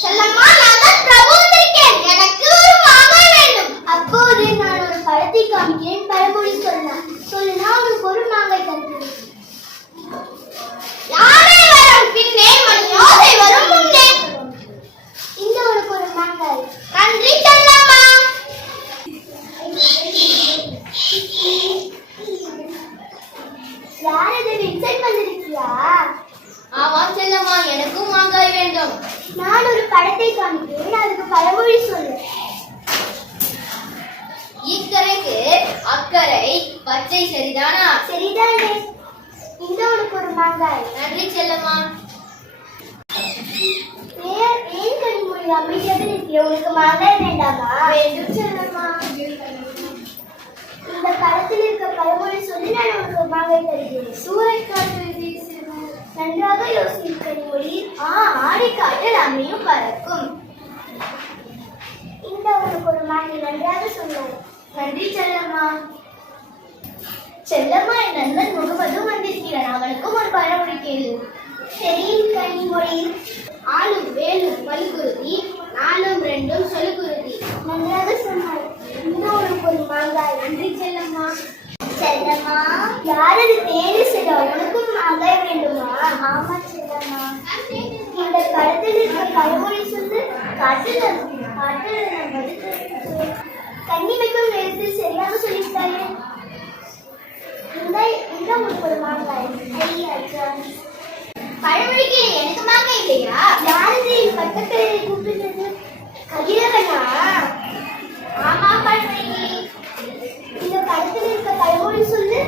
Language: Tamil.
செல்லம்மா, நான் தான் பிரபு வந்திருக்கேன். எனக்கு ஒரு மாங்காய் வேண்டும். அப்போது நான் ஒரு பழத்தை காமிக்கிறேன். பழமொழி சொல்லலாம். சொல்லுனா உனக்கு ஒரு மாங்காய் தருகிறேன். யானை வரும் பின்னே, மணி ஓசை வரும் முன்னே. இந்த உனக்கு ஒரு மாங்காய். நன்றி செல்லம்மா. யார் இதை இன்சைட் பண்ணிருக்கியா? ஆமா செல்லம்மா, எனக்கும் மாங்காய் வேண்டும். நான் ஒரு படத்தை காமிக்கிறேன். அதுக்கு பழமொழி சொல்லு. இக்கரைக்கு அக்கறை பச்சை சரிதானா? சரிதானே. இந்த உனக்கு ஒரு மாங்காய். நன்றி செல்லம்மா. ஏன் கனிமொழி அமைதியாக இருக்கிற? உனக்கு மாங்காய் வேண்டாமா? வேண்டும் செல்லம்மா. இந்த படத்தில் இருக்க பழமொழி சொல்லி நான் உனக்கு ஒரு மாங்காய் தருகிறேன். சூறைக்காற்று வீசும். நன்றாக யோசிக்க கனிமொழி. ஆடிக்காற்றில் அம்மையும் பறக்கும். இந்த உனக்கு ஒரு மாங்காய். நன்றாக சொன்னாய். நன்றி செல்லம்மா. செல்லம்மா, என் நண்பன் முகமதும் வந்திருக்கிறான். அவனுக்கும் ஒரு பழமொழி கேளு. சரி கனிமொழி. ஆளும் வேலும் பல்குருதி, நாலும் ரெண்டும் சொல்குருதி. நன்றாக சொன்னாய். இந்த உனக்கு ஒரு மாங்காய். நன்றி செல்லம்மா. செல்லம்மா, யாரது தேனி செல்ல? உனக்கும் மாங்காய் வேண்டுமா? ஆமா செல்லம்மா. இந்த படத்தில் இருக்க பழமொழி சொல்லு. கண்ணிமைக்கும் நேரத்தில் சரியாக சொல்லிவிட்டாயே. இந்த உனக்கு ஒரு மாங்காய். ஐயா, பழமொழிக்கு எனக்கு மாங்காய் இல்லையா? யாரது என் பக்கத்தில் கூப்பிடுறது? கதிரவனா? ஆமா பழமொழி. இந்த படத்தில் இருக்க பழமொழி சொல்லு.